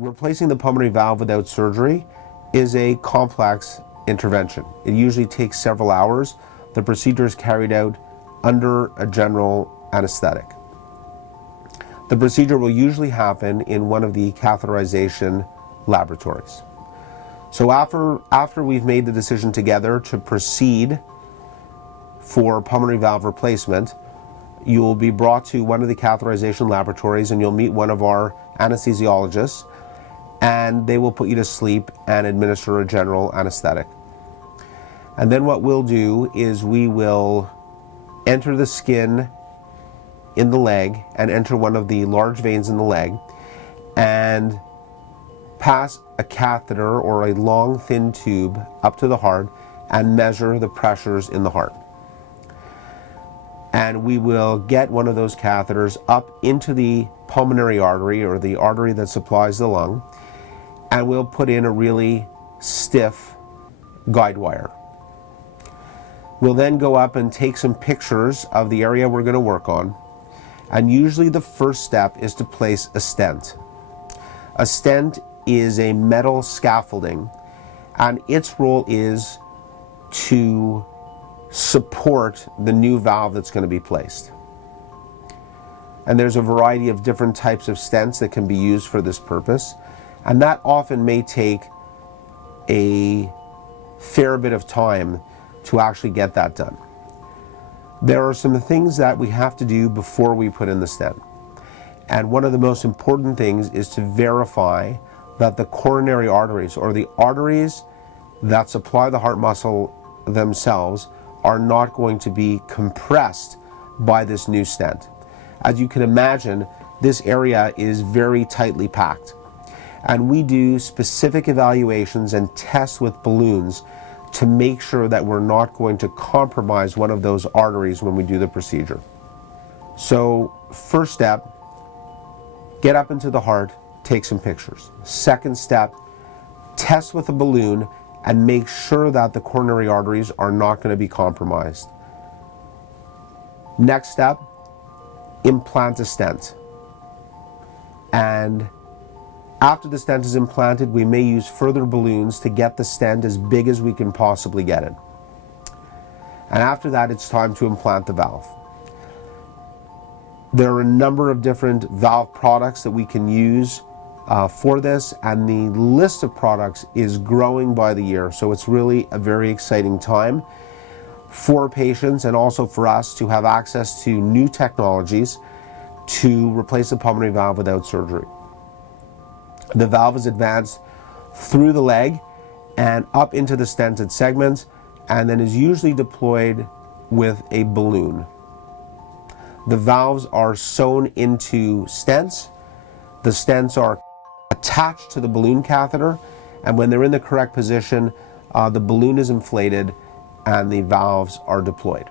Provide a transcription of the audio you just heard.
Replacing the pulmonary valve without surgery is a complex intervention. It usually takes several hours. The procedure is carried out under a general anesthetic. The procedure will usually happen in one of the catheterization laboratories. So after we've made the decision together to proceed for pulmonary valve replacement, you will be brought to one of the catheterization laboratories and you'll meet one of our anesthesiologists, and they will put you to sleep and administer a general anesthetic. And then what we'll do is we will enter the skin in the leg and enter one of the large veins in the leg and pass a catheter or a long thin tube up to the heart and measure the pressures in the heart. And we will get one of those catheters up into the pulmonary artery, or the artery that supplies the lung, and we'll put in a really stiff guide wire. We'll then go up and take some pictures of the area we're going to work on, and usually the first step is to place a stent. A stent is a metal scaffolding, and its role is to support the new valve that's going to be placed. And there's a variety of different types of stents that can be used for this purpose, and that often may take a fair bit of time to actually get that done. There are some things that we have to do before we put in the stent, and one of the most important things is to verify that the coronary arteries, or the arteries that supply the heart muscle themselves, are not going to be compressed by this new stent. As you can imagine, this area is very tightly packed, and we do specific evaluations and tests with balloons to make sure that we're not going to compromise one of those arteries when we do the procedure. So first step, get up into the heart, take some pictures. Second step, test with a balloon and make sure that the coronary arteries are not going to be compromised. Next step, implant a stent. And after the stent is implanted, we may use further balloons to get the stent as big as we can possibly get it. And after that, it's time to implant the valve. There are a number of different valve products that we can use for this, and the list of products is growing by the year, so it's really a very exciting time for patients and also for us to have access to new technologies to replace the pulmonary valve without surgery. The valve is advanced through the leg and up into the stented segment, and then is usually deployed with a balloon. The valves are sewn into stents. The stents are attached to the balloon catheter, and when they're in the correct position, the balloon is inflated and the valves are deployed.